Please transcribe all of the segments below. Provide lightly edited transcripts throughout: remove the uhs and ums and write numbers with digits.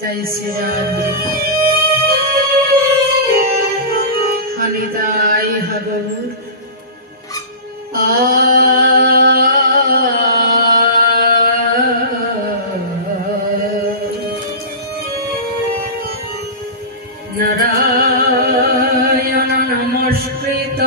जय श्री राम हनिदाई हबूर नारायण नमस्कृत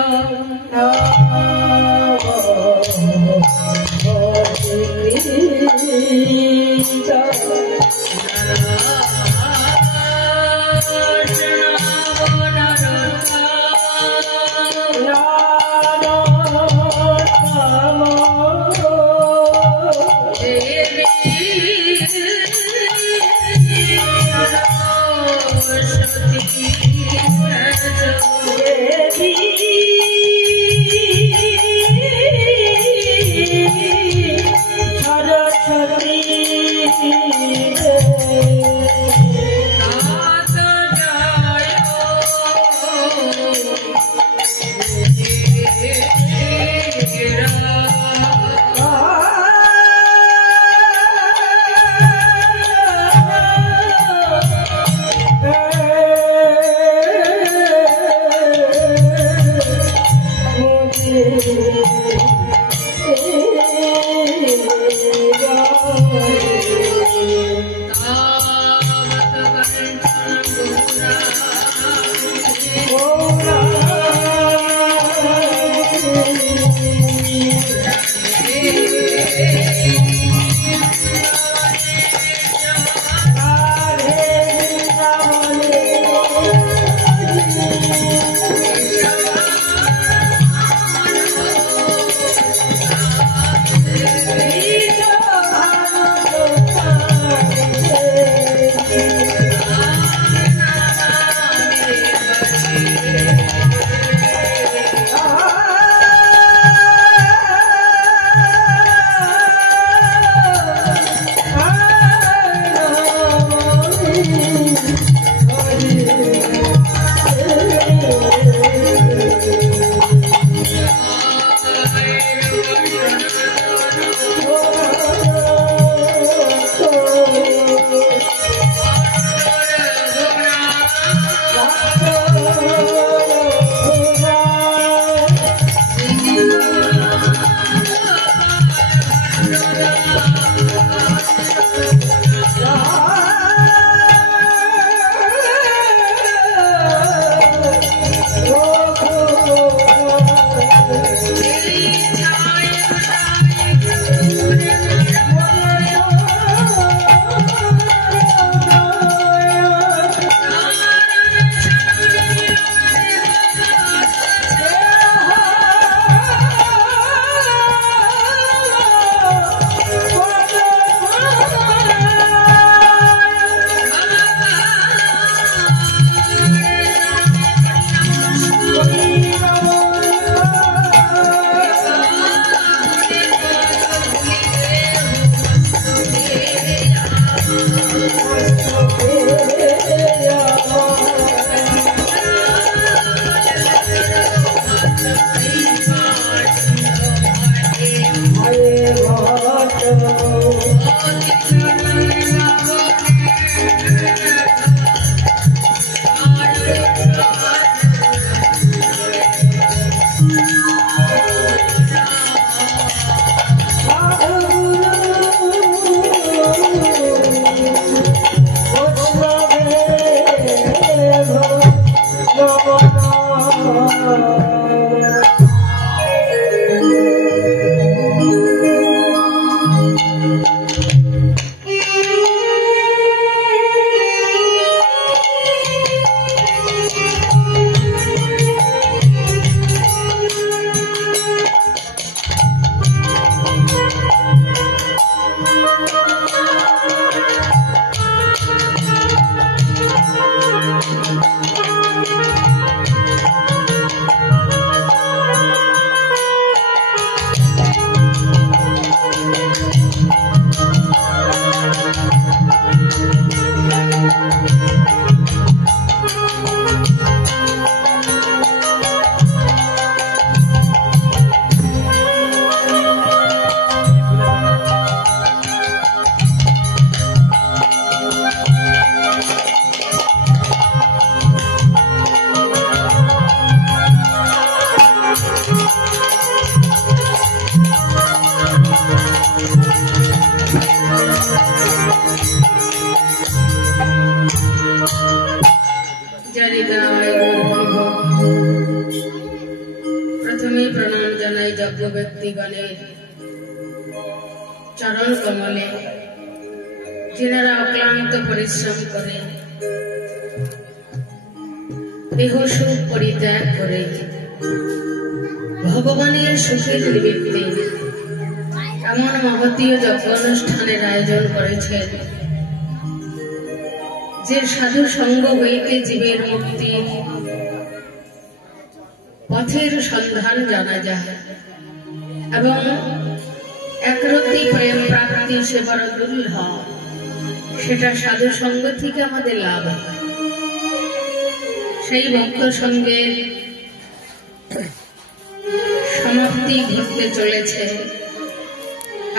सरस्वती प्रथमे प्रणाम जानाई यज्ञ व्यक्तिगणेर चरण कमले जिनारा अक्लांत परिश्रम करे देह सुख परित्याग करे भगवानेर सुखेर निमित्ते एमन महतीय यज्ञ अनुष्ठानेर आयोजन करेछेन जे साधु संग हইতে जीवेर मुक्ति पथेर सन्धान जाना जाए एवं एकरती प्रेम प्राप्ति से बड़ दुर्लभ सेटा साधु संग थेके आमादेर लाभ सेई भक्त संगेर समाप्ति घटते चलेছে।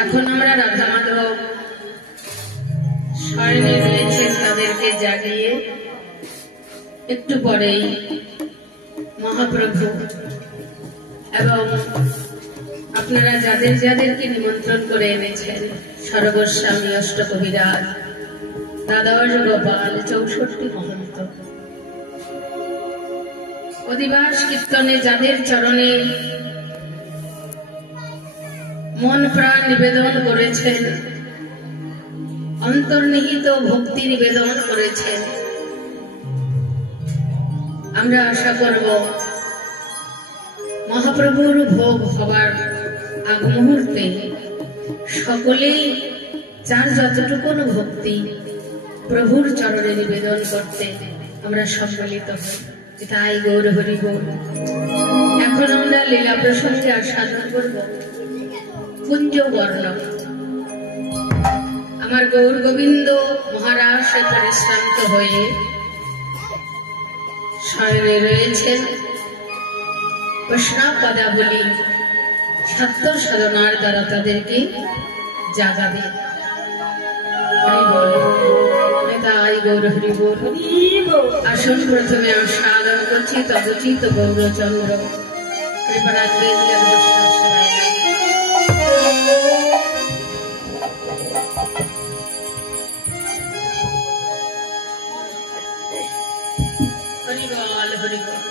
এখন আমরা রাধা মাধব শয়নে রয়েছে তাদেরকে জাগিয়ে একটু পরেই महाप्रभु एवं আপনারা যাদের যাদেরকে নিমন্ত্রণ করে এনেছেন সর্বস্বামী অষ্টকবিরাজ দ্বাদশ গোপাল 64 মহন্ত অধিবাস কীর্তনে যাদের চরণে মন প্রাণ নিবেদন করেছেন অন্তর্নিহিত ভক্তি নিবেদন করেছেন আমরা আশা করব महाप्रभुर भोग हबार आग मुहूर्ते सकलेई जार जतटुकुन भक्ति प्रभुर चरणे निवेदन करते आमरा सम्मिलित हई ताई गौर हरि बोल। एखन आमरा लीला प्रसंगे आस्वादन करब कुंज वर्ण आमार गौर गोविंद महाराज से परिश्रांत हये शयने रयेछेन कृष्णा पदावली सत्य साधनार द्वारा तादेरके जागाबे। ताई गौर हरि बोल। आसन प्रथमे आस्वादन करछि तदचित गौरचंद्र कृपानाथ हरि बोल हरि बोल।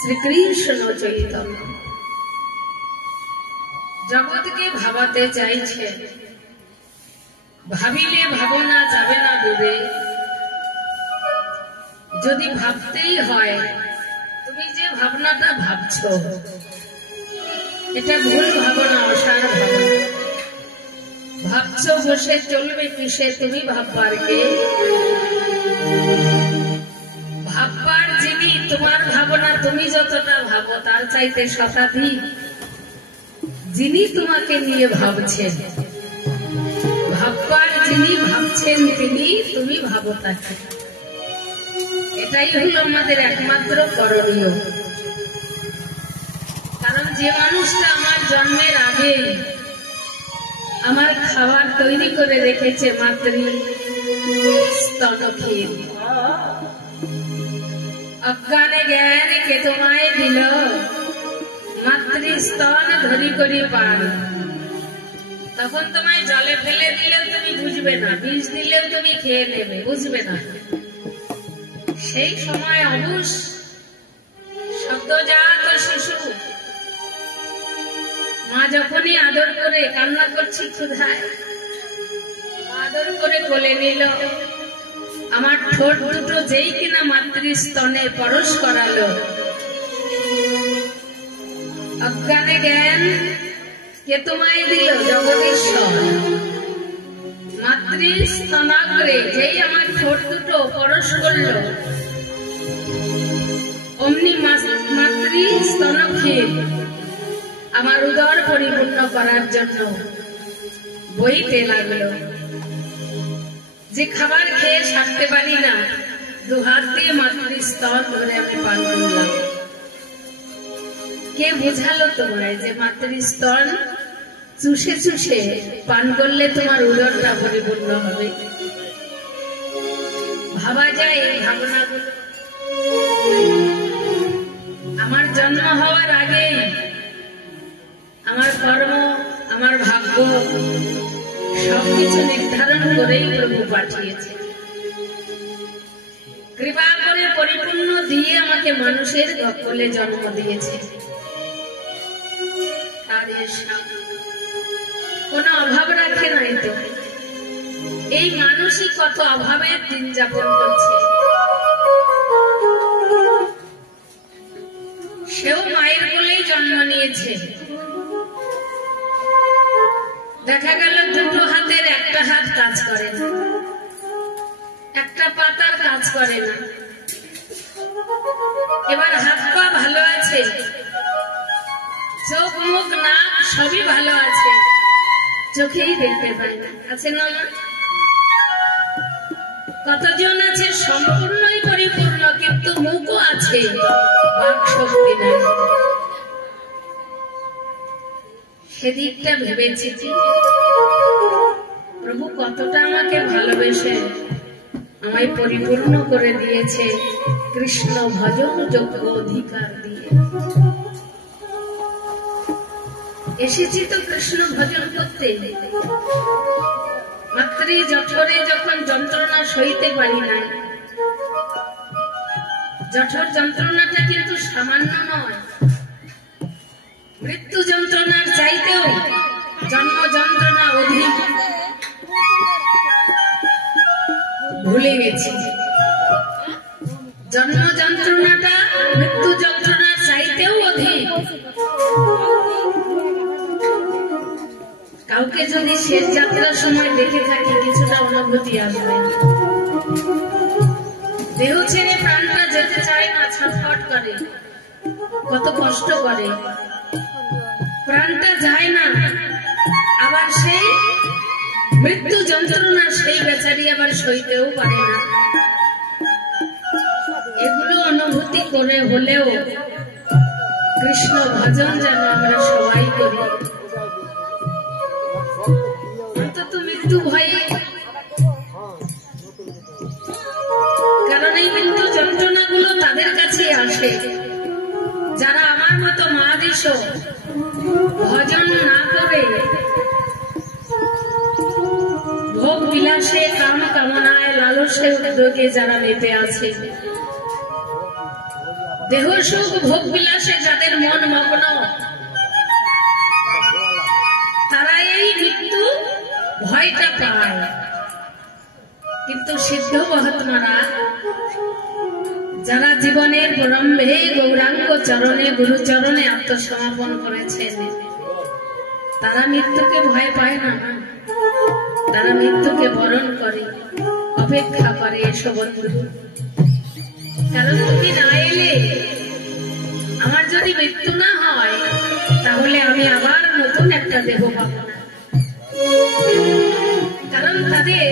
শ্রীকৃষ্ণ চৈতন্য জগৎকে ভাবাতে চাইছে, ভাবিলে ভাবনা যাবে না ডুবে, যদি ভাবতেই হয়, তুমি যে ভাবনাটা ভাবছো এটা ভুল ভাবনা, অসার ভাবনা। ভাবছো বসে চলবে কিসে, তুমি ভাববার কে? ভাববার যিনি, তোমার ভাবনা তুমি যতটা ভাবো তার চাইতে শতাধিক যিনি তোমাকে নিয়ে ভাবছেন। ভাববার যিনি ভাবছেন তিনি, তুমি ভাবো তাকে। এটাই হলো আমাদের একমাত্র করণীয়। কারণ যে মানুষটা আমার জন্মের আগে আমার খাবার তৈরি করে রেখেছে মাতৃ স্তনক্ষীর, অজ্ঞানে জ্ঞানে কে তোমায় দিল, মাতৃ স্তন ধরি করি পান। তখন তোমায় জলে ফেলে দিলেও তুমি বুঝবে না, বিষ দিলেও তুমি খেয়ে নেবে, বুঝবে না। সেই সময় অবুঝ সদ্যজাত শিশু মা যখনই আদর করে, কান্না করছি ক্ষুধায়, আদর করে কোলে নিল, আমার ঠোঁট দুটো যেই কিনা মাতৃ স্তনে পরশ করালো, অজ্ঞানে জ্ঞান কে তোমায় দিল, জগদীশ্বর। মাতৃ স্তনাগ্রে যেই আমার ঠোঁট দুটো পরশ করলো, অমনি মাতৃ স্তনক্ষীর আমার উদর পরিপূর্ণ করার জন্য বইতে লাগলো। যে খাবার খেয়ে সারতে পারি না, দু হাত দিয়ে মাতৃ স্তন ধরে আমি পান করলাম। কে বুঝালো তোমায় যে মাতৃ স্তন চুষে চুষে পান করলে তোমার উদরটা পরিপূর্ণ হবে? ভাবা যায় এই ভাবনাগুলো? আমার জন্ম হওয়ার আগে আমার কর্ম, আমার ভাগ্য সবকিছু নির্ধারণ করেই প্রভু পাঠিয়েছে। কৃপা করে পরিপূর্ণ দিয়ে আমাকে মানুষের কোলে জন্ম দিয়েছে। কোন অভাব রাখে নাই তো। এই মানুষই কত অভাবের দিন যাপন করছে। সেও মায়ের কোলেই জন্ম নিয়েছে। দেখা গেল দুটো হাতের একটা হাত কাজ করে না, একটা পাতার কাজ করে না। এবার হাত পা ভালো আছে, চোখ মুখ নাক সবই ভালো আছে, চোখেই দেখতে পায় না। আছে না? কতজন আছে সম্পূর্ণই পরিপূর্ণ কিন্তু মুখও আছে, বাক শক্তি নাই। সেদিকটা ভেবেছি প্রভু কতটা আমাকে ভালোবেসে আমায় পরিপূর্ণ করে দিয়েছে কৃষ্ণ ভজন যোগ্য অধিকার দিয়ে। এসেছি তো কৃষ্ণ ভজন করতে। মাতৃ জঠরে যখন যন্ত্রণা সইতে পারি না, জঠর যন্ত্রণাটা কিন্তু সামান্য নয়, মৃত্যু যন্ত্রণার চাইতেও জন্ম যন্ত্রণা অধিক। ভুলে গেছি জন্ম যন্ত্রণাটা মৃত্যু যন্ত্রণার চাইতেও অধিক। কাউকে যদি শেষ যাত্রার সময় দেখে থাকি কিছুটা অনুভূতি আসবে। দেহ ছেড়ে প্রাণটা যেতে চায় না, ছটফট করে, কত কষ্ট করে, প্রাণটা যায় না। আবার সেই মৃত্যু যন্ত্রণা সেই বেচারি আবার সইতেও পারে না। এগুলো অনুভূতি করে হলেও কৃষ্ণ ভজন যেন আমরা সবাই করি। অন্তত মৃত্যু ভয়ে, কারণ এই মৃত্যু যন্ত্রণাগুলো তাদের কাছে আসে যারা আমার মতো মহাদেশ ভজন না করে ভোগ বিলাসে, কাম কামনায়, লালসে উদ্যোগে যারা মেতে আছে, দেহ সুখ ভোগ বিলাসে যাদের মন মগ্ন, তারা এই মৃত্যু ভয়টা পায়। কিন্তু সিদ্ধ মহাত্মারা যারা জীবনের প্রারম্ভে গৌরাঙ্গ চরণে গুরুচরণে আত্মসমর্পণ করেছেন তারা মৃত্যুকে ভয় পায় না, তারা মৃত্যুকে বরণ করে, অপেক্ষা করে। এসো বন্ধু, কারণ তুমি না এলে আমার যদি মৃত্যু না হয় তাহলে আমি আবার নতুন একটা দেহ পাব না। কারণ তাদের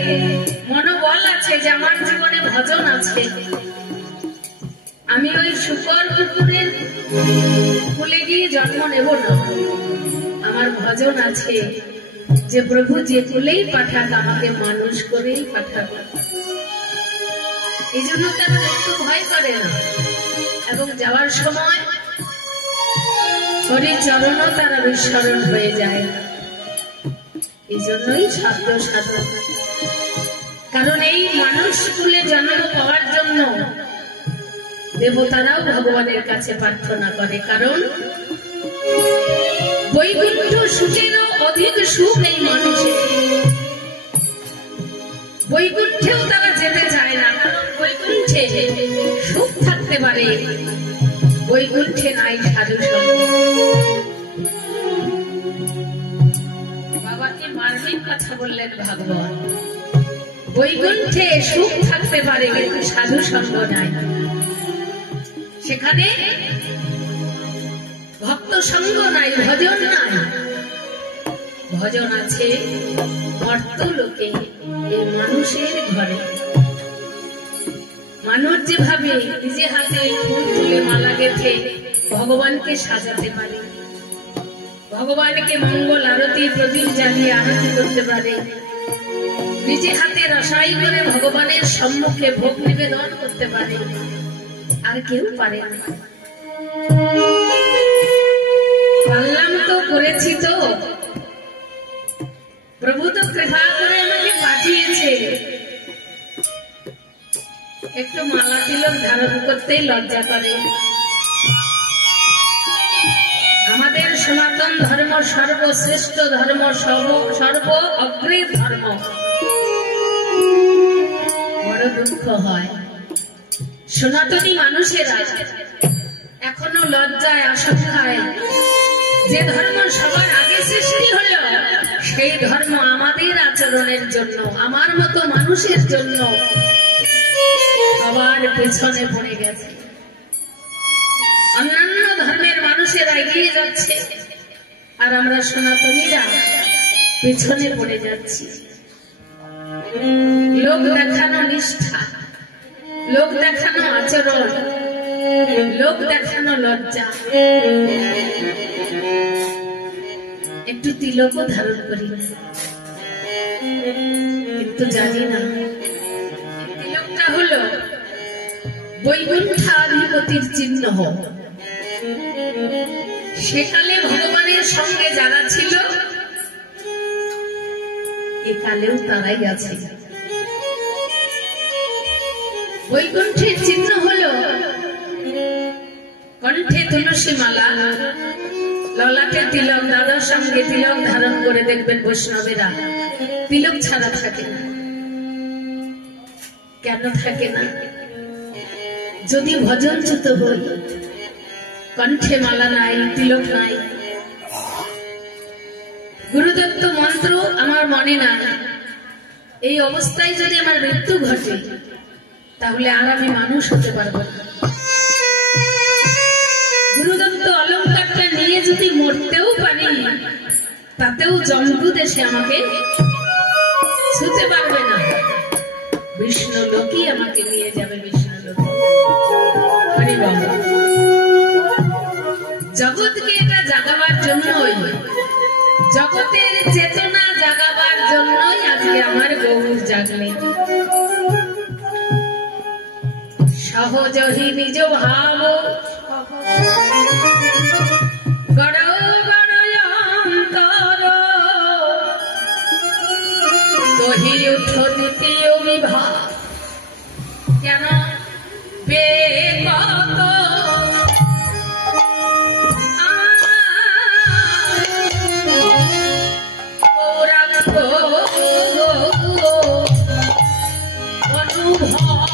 মনোবল আছে যে আমার জীবনে ভজন আছে, আমি ওই শুকর কুকুরের কুলে গিয়ে জন্ম নেব না। আমার ভজন আছে যে প্রভু যে কুলেই পাঠাক আমাকে মানুষ করেই পাঠাক। এই জন্য তারা মৃত্যু ভয় করে না এবং যাওয়ার সময় হরি চরণও তারা বিস্মরণ হয়ে যায়। এই জন্যই সাধ্য সাধন, কারণ এই মানুষ কুলে জন্ম পাওয়ার জন্য দেবতারাও ভগবানের কাছে প্রার্থনা করে। কারণ বৈকুণ্ঠ সুখেরও অধিক সুখ এই মানুষের। বৈকুণ্ঠেও তারা যেতে চায় না, কারণ বৈকুণ্ঠে সুখ থাকতে পারে, বৈকুণ্ঠে নাই সাধু সঙ্গ। বাবাকে মার্মিক কথা বললেন ভগবান, বৈকুণ্ঠে সুখ থাকতে পারে কিন্তু সাধু সঙ্গ নাই। সেখানে ভক্ত সঙ্গ নাই, ভজন নাই। ভজন আছে মর্তলোকে, এই মানুষের ঘরে। মানুষ যেভাবে নিজে হাতে ফুল তুলে মালা গেঁথে ভগবানকে সাজাতে পারে, ভগবানকে মঙ্গল আরতি প্রদীপ জ্বালিয়ে আরতি করতে পারে, নিজে হাতে রসাই করে ভগবানের সম্মুখে ভোগ নিবেদন করতে পারে, আর কেউ পারে না। পারলাম তো, করেছি তো, প্রভু তো কৃপা করে আমাকে পাঠিয়েছে। একটু মালা তিলক ধারণ করতেই লজ্জা করে। আমাদের সনাতন ধর্ম সর্বশ্রেষ্ঠ ধর্ম, সর্ব অগ্রে ধর্ম। বড় দুঃখ হয় সনাতনী মানুষেরা এখনো লজ্জায় আশঙ্কায় যে ধর্ম সবার আগে সৃষ্টি হলো সেই ধর্ম আমাদের আচরণের জন্য, আমার মতো মানুষের জন্য সবার পেছনে পড়ে গেছে। অন্যান্য ধর্মের মানুষেরা এগিয়ে যাচ্ছে আর আমরা সনাতনীরা পেছনে পড়ে যাচ্ছি। লোক দেখানো নিষ্ঠা, লোক দেখানো আচরণ, লোক দেখানো লজ্জা। একটু তিলকও ধারণ করি না, কিন্তু জানি না তিলকটা হলো বৈকুণ্ঠাধিপতির চিহ্ন। সেকালে ভগবানের সঙ্গে যারা ছিল একালেও তারাই আছে। বৈকুণ্ঠের চিহ্ন হলো কণ্ঠে তুলসী মালা, ললাটে তিলক, দাদার সঙ্গে তিলক ধারণ করে দেখবেন বৈষ্ণবেরা তিলক ছাড়া থাকে না। কেন থাকে না? যদি ভজনচ্যুত হই, কণ্ঠে মালা নাই, তিলক নাই, গুরুদত্ত মন্ত্র আমার মনে নাই, এই অবস্থায় যদি আমার মৃত্যু ঘটে তাহলে আর আমি মানুষ হতে পারবো না। গুরুদত্ত অলঙ্কারটা নিয়ে যদি মরতেও পারি তাতেও জম্বু দেশে আমাকে ছুতে পারবে না। বিষ্ণু লোকই আমাকে নিয়ে যাবে, বিষ্ণু লোক। হরি বল। জগৎকে এটা জাগাবার জন্যই, জগতের চেতনা জাগাবার জন্যই আজকে আমার গৌর জাগলে। সহজহি নিজ ভাব তহি উঠ দ্বিতীয় বিভাগ। কেন বেকত অনুভব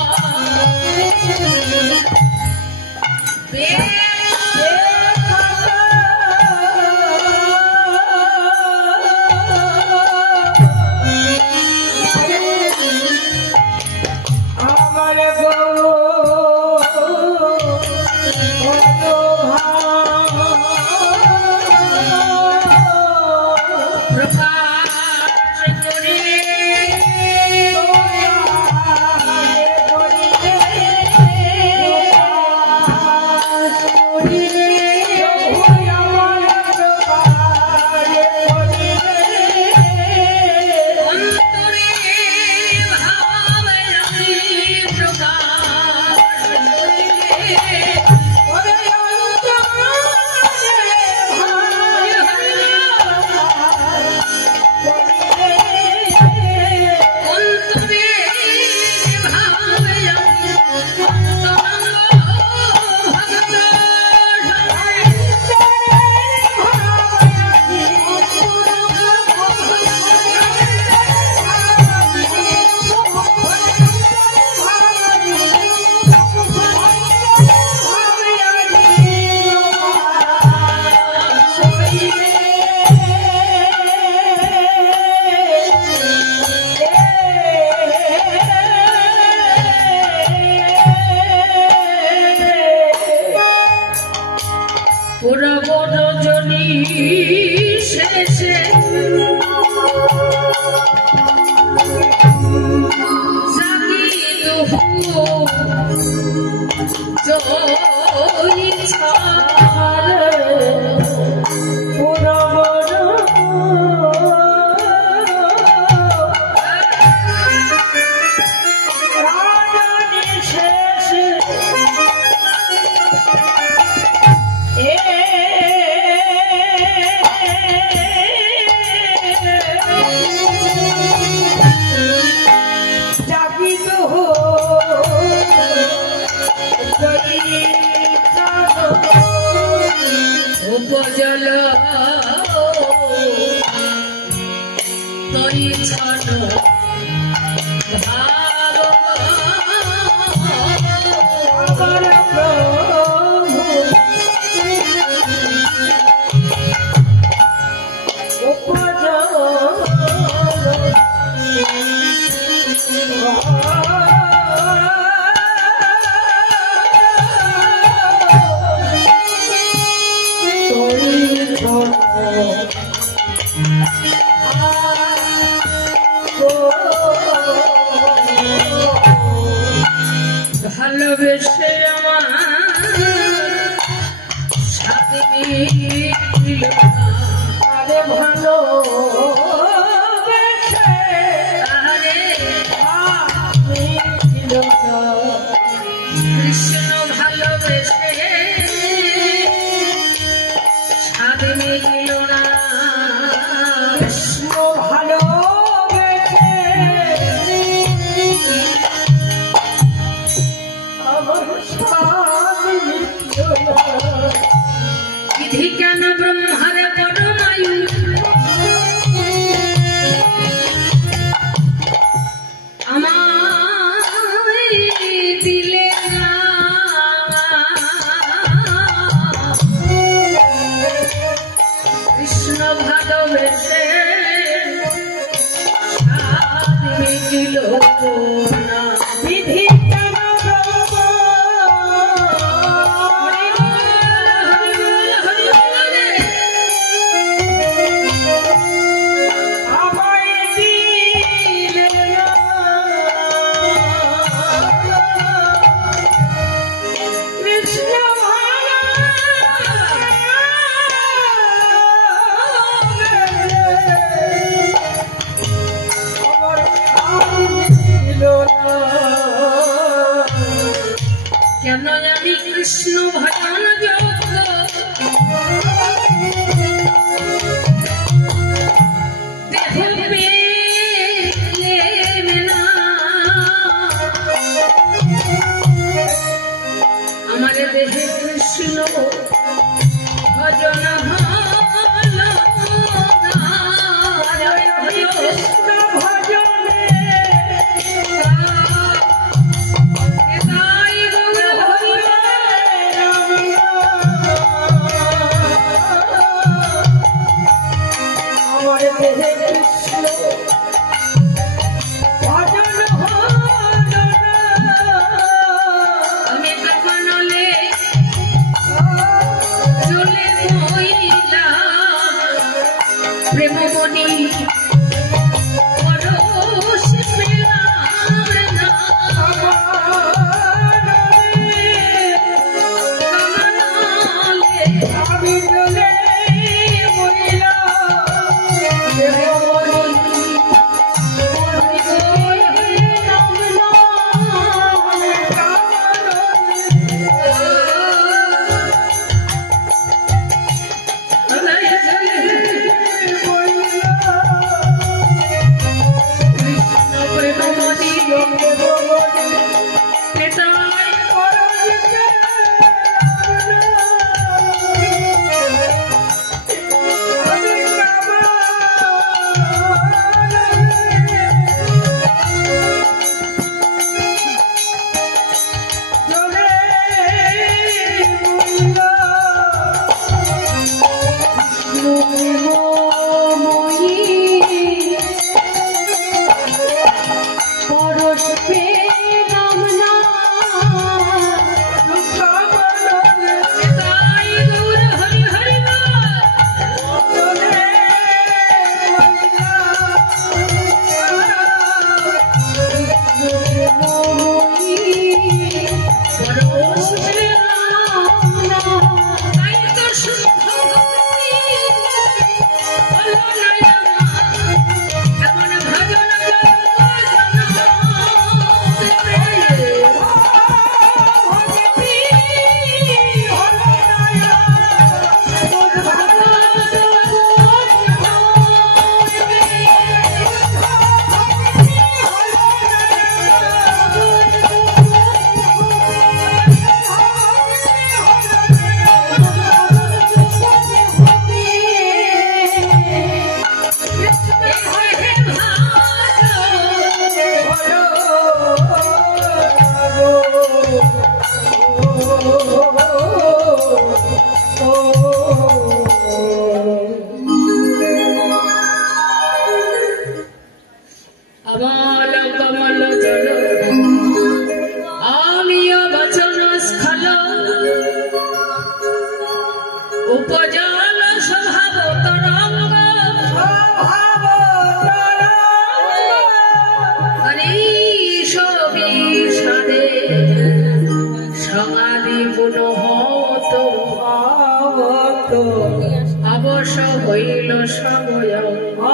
হইল সবয়,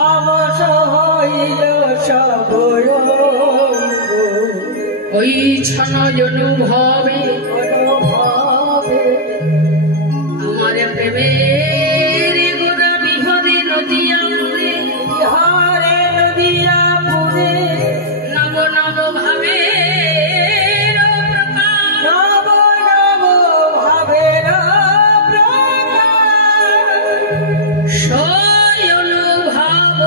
অবশ হইল সবয়, ওই ছন অনুভবে আমার প্রেমের গোরা বিহরে নদিয়া পুরে, বিহারে নদিয়া পুরে নব নব ভাবে নব নব ভাবের সয় অনুভব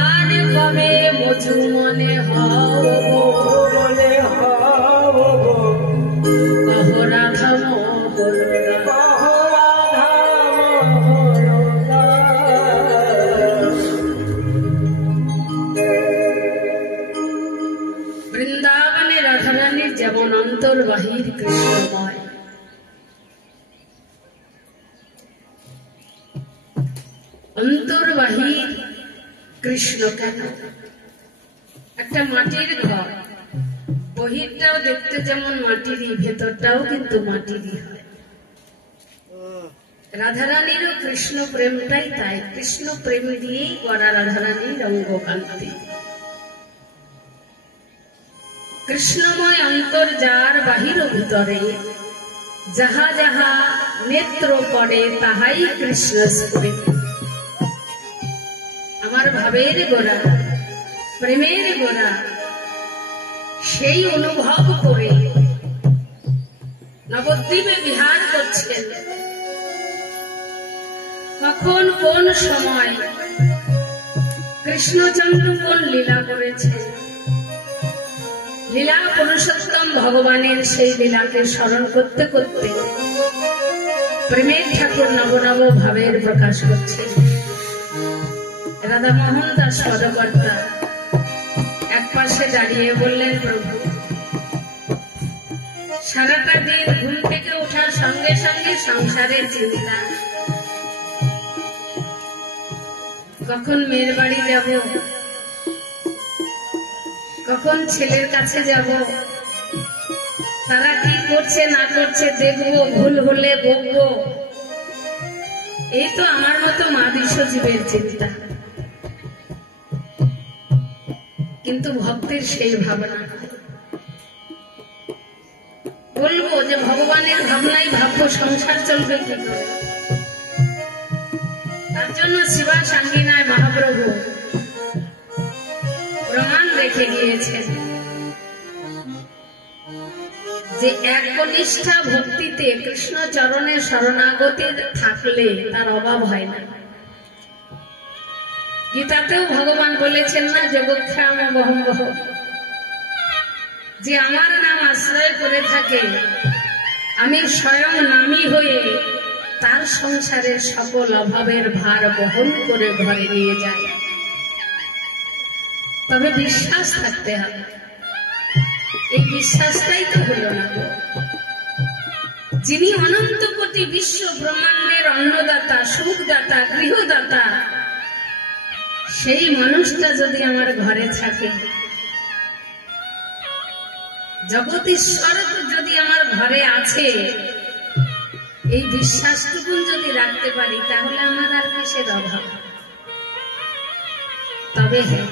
আর কবে মধু মনে হব, মনে হব কহ রাধা মোহন রাধা মোহন বৃন্দাবনে রাধারানীর যেমন অন্তর বাহির কৃষ্ণময়, অন্তর বাহির কৃষ্ণ কেন? একটা মাটির ঘর, বহিরটাও দেখতে যেমন মাটিরই, ভেতরটাও কিন্তু মাটিরই হয়। রাধারানীরও কৃষ্ণ প্রেমটাই তাই, কৃষ্ণ প্রেম দিয়েই গড়া রাধারানীর অঙ্গকান্তি। কৃষ্ণময় অন্তর যার বাহির ও ভিতরে, যাহা যাহা নেত্র পড়ে তাহাই কৃষ্ণ স্ফুরিত। আমার ভাবের গোড়া, প্রেমের গোড়া, সেই অনুভব করে নবদ্বীপে বিহার করছেন। কখন কোন সময় কৃষ্ণচন্দ্র কোন লীলা করেছেন, লীলা পুরুষোত্তম ভগবানের সেই লীলাকে স্মরণ করতে করতে প্রেমের ঠাকুর নব নব ভাবের প্রকাশ করছেন। রাধা মোহন দাস পদকর্তা এক পাশে দাঁড়িয়ে বললেন, প্রভু সারাটা দিন ঘুম থেকে ওঠার সঙ্গে সঙ্গে সংসারের চিন্তা, কখন মেয়ের বাড়ি যাব, কখন ছেলের কাছে যাব, তারা কি করছে না করছে দেখবো, ভুল হলে বকবো, এই তো আমার মতো মাদিস জীবের চিন্তা। কিন্তু ভক্তের সেই ভাবনা, বলবো যে ভগবানের ভাবনাই ভাববো, সংসার চলবে কি করে? তার জন্য শিবা সাঙ্গিনায় মহাপ্রভু প্রমাণ রেখে গিয়েছেন যে একনিষ্ঠা ভক্তিতে কৃষ্ণ চরণের শরণাগতি থাকলে তার অভাব হয় না। গীতাতেও ভগবান বলেছেন না, যোগক্ষাম বহম্বহ, যে আমার নাম আশ্রয় করে থাকে, আমি স্বয়ং নামী হয়ে তার সংসারের সকল অভাবের ভার বহন করে ঘরে নিয়ে যাই। তবে বিশ্বাস থাকতে হবে, এই বিশ্বাসটাই তো হলো না। যিনি অনন্ত কোটি বিশ্ব ব্রহ্মাণ্ডের অন্নদাতা, সুখদাতা, গৃহদাতা, সেই মানুষটা যদি আমার ঘরে থাকে, জগদীশ্বর যদি আমার ঘরে আছে, এই বিশ্বাসটুকুন যদি রাখতে পারি, তাহলে আমার আর কিসের অভাব? তবে হ্যাঁ,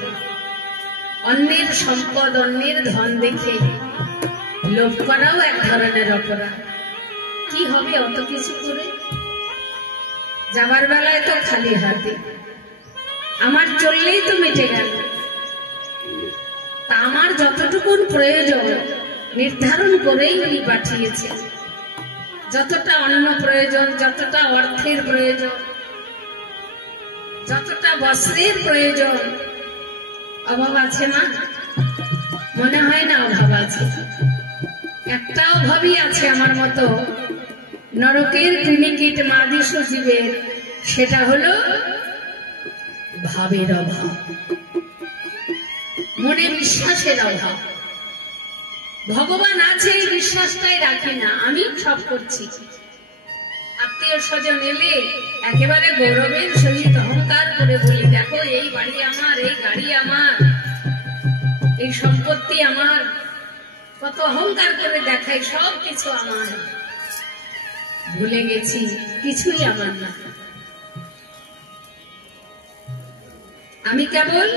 অন্যের সম্পদ, অন্যের ধন দেখে লোভ করাও এক ধরনের অপরাধ। কি হবে অত কিছু করে? যাবার বেলায় তো খালি হাতে, আমার চললেই তো মিটে গেল। তা আমার যতটুকুন প্রয়োজন নির্ধারণ করেই উনি পাঠিয়েছেন। যতটা অন্ন প্রয়োজন, যতটা অর্থের প্রয়োজন, যতটা বস্ত্রের প্রয়োজন, অভাব আছে না? মনে হয় না অভাব আছে? একটা অভাবই আছে আমার মতো নরকের ক্রিমিকীট মাদিস জীবের, সেটা হলো ভাবের অভাব, মনে বিশ্বাসের অভাব। ভগবান আছে এই বিশ্বাসটাই রাখি না, আমি সব করছি। আত্মীয় স্বজন এলে একেবারে গৌরবের সহিত অহংকার করে বলি, দেখো এই বাড়ি আমার, এই গাড়ি আমার, এই সম্পত্তি আমার, কত অহংকার করে দেখাই সব কিছু আমার। ভুলে গেছি কিছুই আমার না, আমি কেবল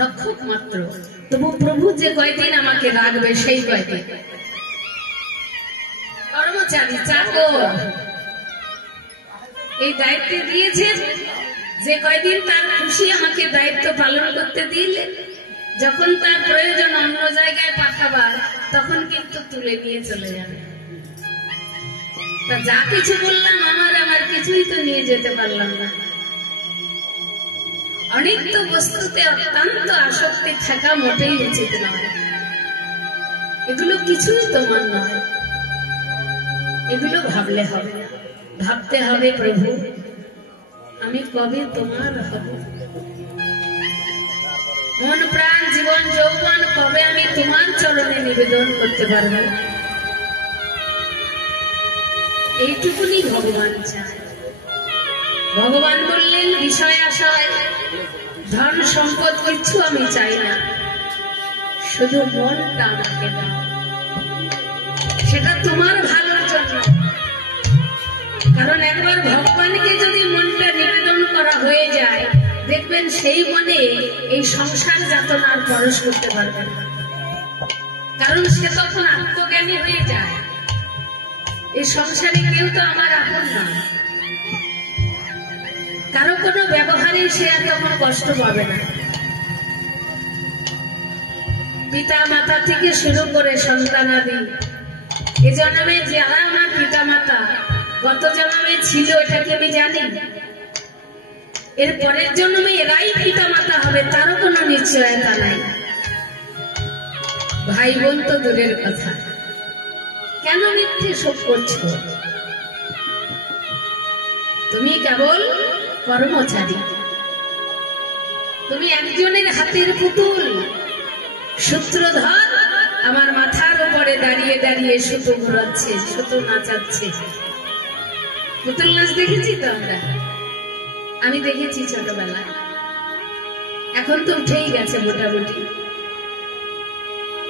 রক্ষক মাত্র। তবু প্রভু যে কয়দিন আমাকে রাখবে সেই কয়দিন কর্মচারী চাকর এই দায়িত্বে দিয়েছেন, যে কয়দিন তার খুশি আমাকে দায়িত্ব পালন করতে দিলে, যখন তার প্রয়োজন অন্য জায়গায় পাঠাবার তখন কিন্তু তুলে নিয়ে চলে যাবে। তা যা কিছু বললাম আমার কিছুই তো নিয়ে যেতে পারলাম না। অনেক তো বস্তুতে অত্যন্ত আসক্তি থাকা মোটেই উচিত নয়। এগুলো কিছুই তোমার নয়, এগুলো ভাবলে হবে না। ভাবতে হবে প্রভু আমি কবে তোমার হব, মন প্রাণ জীবন যৌবন কবে আমি তোমার চরণে নিবেদন করতে পারব। এইটুকুনি ভগবান চায়। ভগবান বললেন বিষয় আশয় ধন সম্পদ কিছু আমি চাই না, শুধু মনটা আমাকে দাও, সেটা তোমার ভালোর জন্য। কারণ একবার ভগবানকে যদি মনটা নিবেদন করা হয়ে যায়, দেখবেন সেই মনে এই সংসার যাতনার পরশ করতে পারবেন না। কারণ সে তখন আত্মজ্ঞানী হয়ে যায়। এই সংসারে কেউ তো আমার আপন না, কারো কোনো ব্যবহারে সে আর তখন কষ্ট পাবে না। পিতা মাতা থেকে শুরু করে সন্তানাদি, এ জন্মে যারা আমার পিতা মাতা গত জন্মে ছিল এটাকে আমি জানি। এর পরের জন্মে এরাই পিতা মাতা হবে তারও কোনো নিশ্চয়তা নাই। ভাই বোন তো দূরের কথা, কেন মিথ্যে শোক করছো? তুমি কেবল কর্মচারী, তুমি একজনের হাতের পুতুল, সূত্রধর আমার মাথার উপরে দাঁড়িয়ে দাঁড়িয়ে সুতো ঘোরাচ্ছে, সুতো নাচাচ্ছে। পুতুল নাচ দেখেছি তো আমরা, আমি দেখেছি ছোটবেলায়, এখন তো উঠেই গেছে মোটামুটি।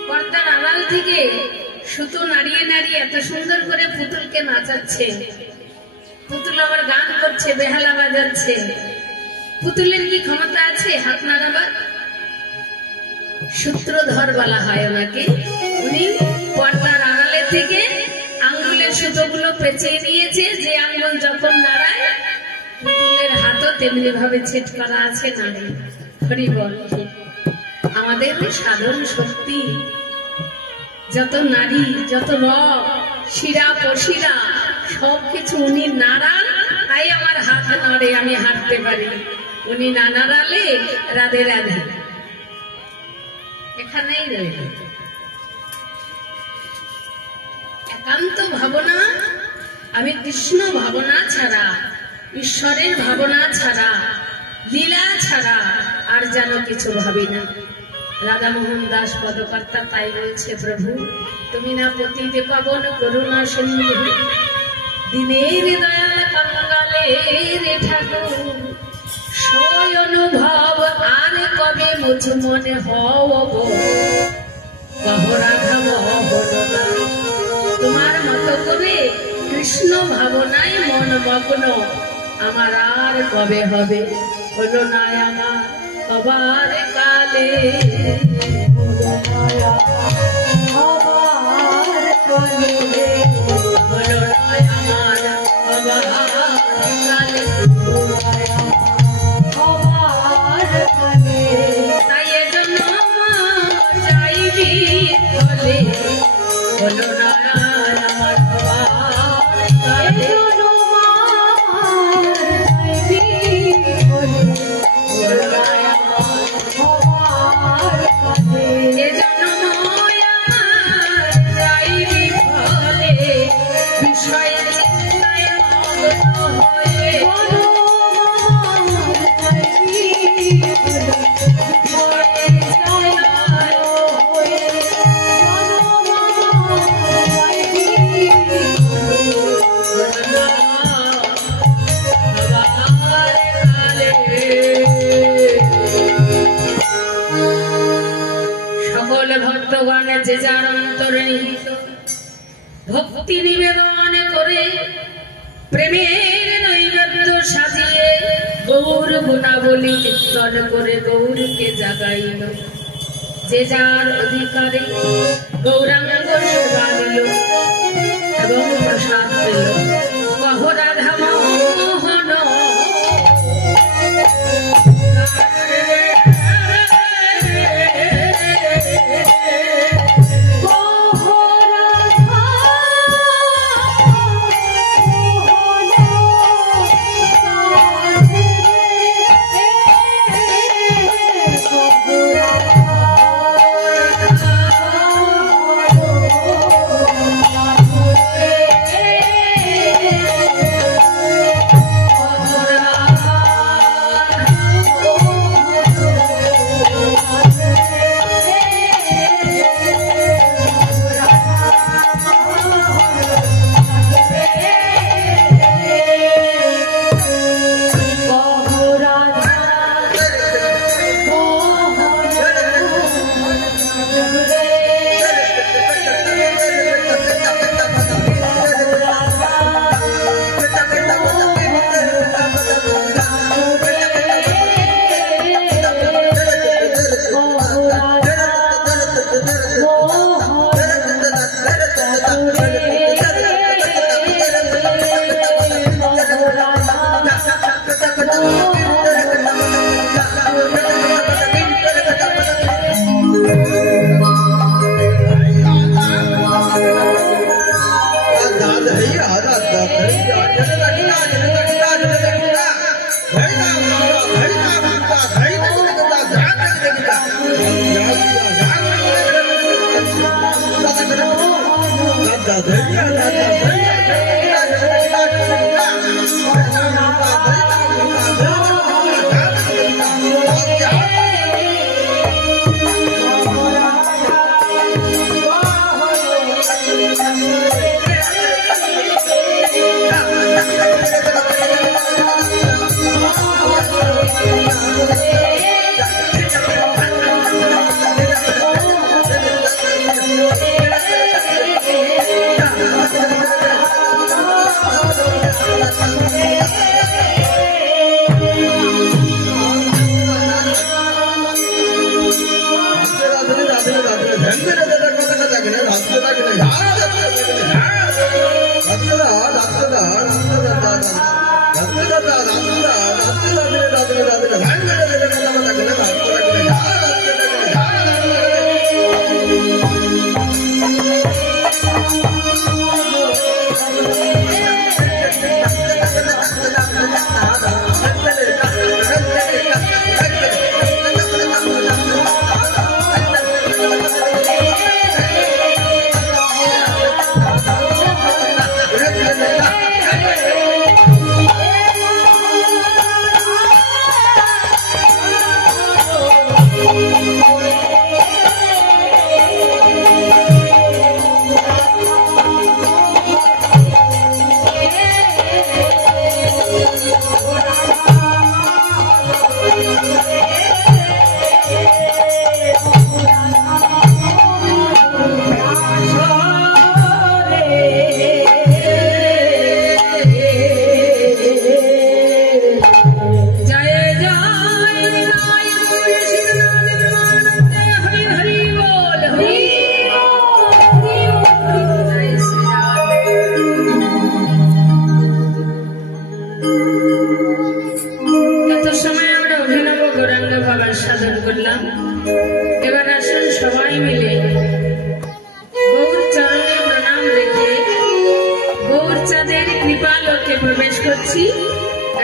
পর্দার আড়াল থেকে সুতো নাড়িয়ে নাড়িয়ে এত সুন্দর করে পুতুলকে নাচাচ্ছে। পুতুল আবার গান করছে, বেহালা বাজাচ্ছে। পুতুলের কি ক্ষমতা আছে হাত নাড়াবার? সূত্রধর বলা হয় ওনাকে। উনি পর্দার আড়ালে থেকে আঙ্গুলের সুতোগুলো পেঁচিয়ে দিয়েছে, যে আঙ্গুল যখন নাড়ায় পুতুলের হাতও তেমনি ভাবে ছেট করা আছে নাড়ে। হরি বল। আমাদের সাধন শক্তি যত নারী, যত রক, শিরা পশিরা সবকিছু উনি নাড়ান, তাই আমার হাত নাড়ে, আমি হাঁটতে পারি। উনি না নাড়ালে রাধে রাধে এখানেই রইল। একান্ত ভাবনা, আমি কৃষ্ণ ভাবনা ছাড়া, ঈশ্বরের ভাবনা ছাড়া, লীলা ছাড়া আর যেন কিছু ভাবি না। রাধামোহন দাস পদকর্তা তাই বলছে, প্রভু তুমি না পতিতে পাবন করুণা সিন্ধু, দিনের দয়াল কঙ্গালের ঠাকুর, সয় অনুভব আর কবে মুঝ মনে হব, কহ রাধা মোহনা। তোমার মতো করে কৃষ্ণ ভাবনায় মন মগ্ন আমার আর কবে হবে, হলো না আমার হবার কালে, হলো না আমার হবার কালে। তাই এজন্য চাইবি বলে, হলো না আমার হবার কালে, ভক্তি নিবেদন করে প্রেমের নৈবেদ্য সাজিয়ে গৌর গুণাবলী কীর্তন করে গৌরীকে জাগাইল। যে যার অধিকারে গৌরাঙ্গ সেবা দিল এবং প্রসাদ পেল। কহ রাধা মোহন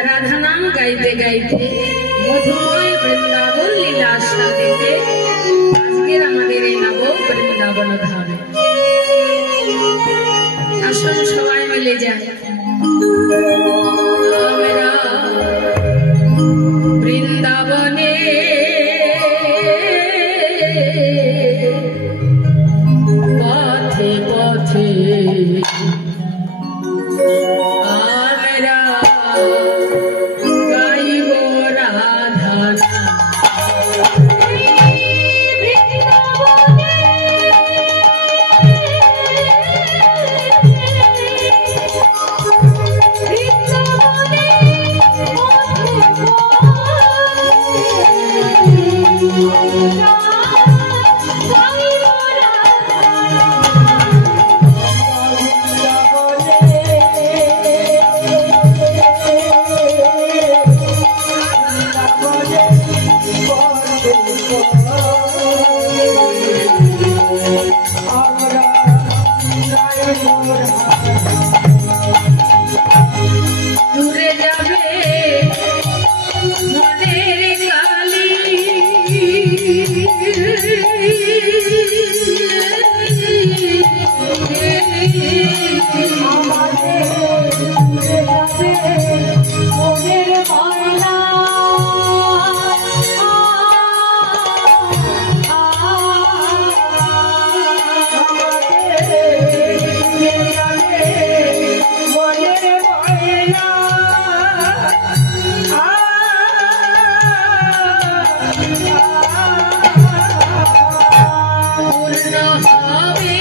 राधा नाम गाइते गाइते मधुमय वृंदावन लीला साजिते आजकेर आमादेर এই নব বৃন্দাবন ধামে আসুন সবাই মিলে যাই আমরা বৃন্দাবনে পথে পথে হবে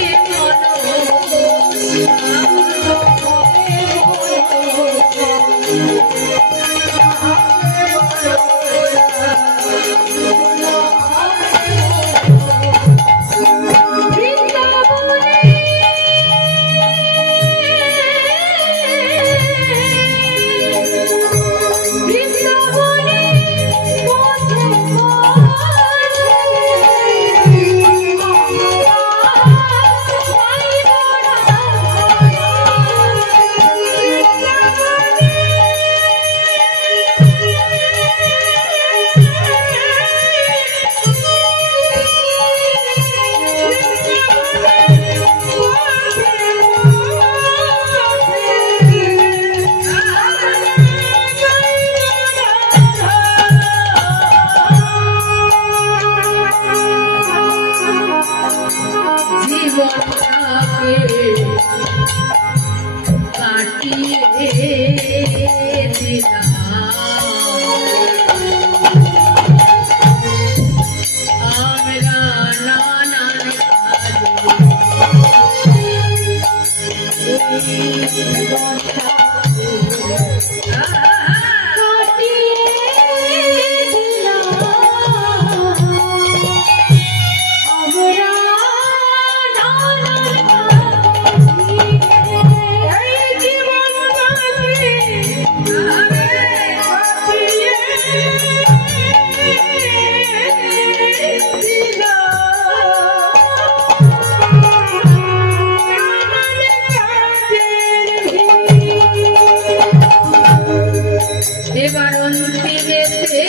এবার অন্তিমেতে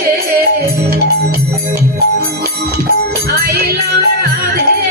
আইলাম রাধে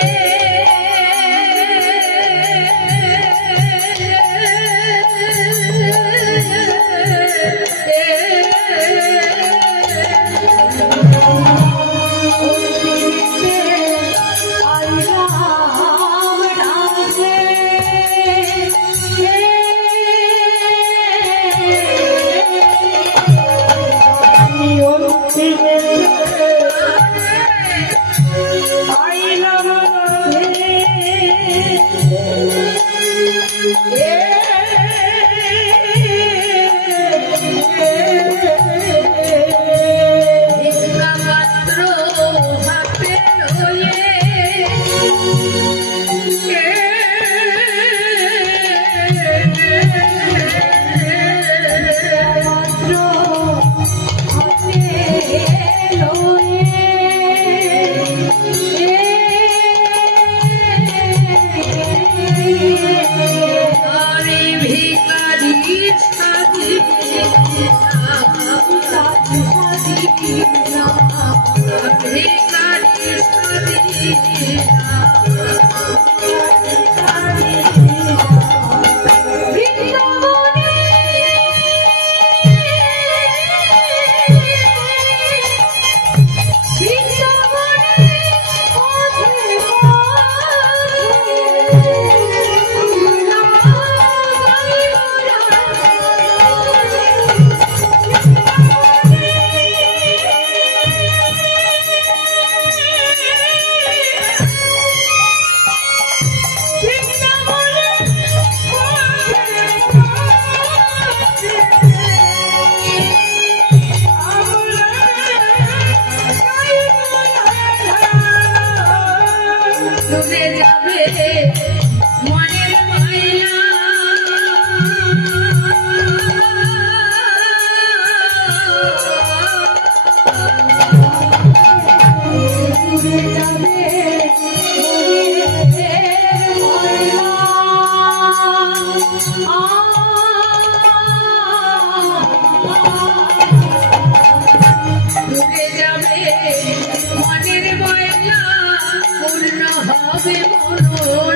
হবে মনোর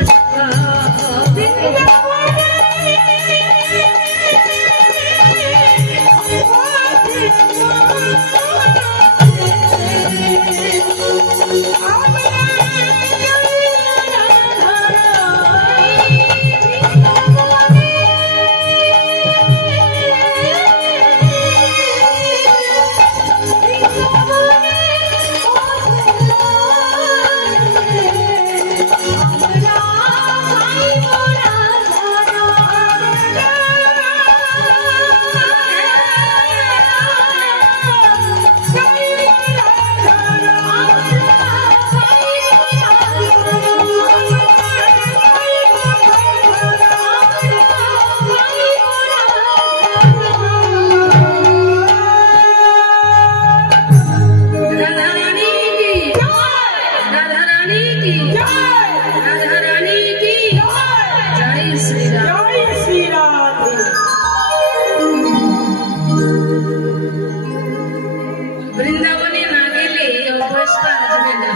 না।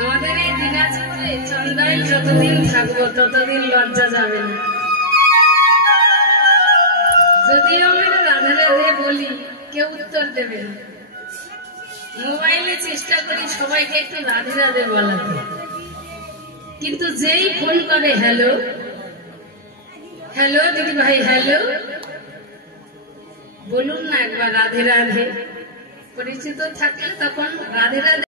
আমাদের এই দিনাজপুরে চন্দ্রাইল যতদিন থাকবো ততদিন লজ্জা যাবে না। যদিও আমরা রাধে রাধে বলি, কেউ উত্তর দেবে না। মোবাইলে চেষ্টা করি সবাইকে একটু রাধে রাধে বলাতে, কিন্তু যেই ফোন করে হ্যালো হ্যালো দিদি ভাই হ্যালো, বলুন না একবার রাধে রাধে। পরিচিত থাকলে তখন রাধে রাধে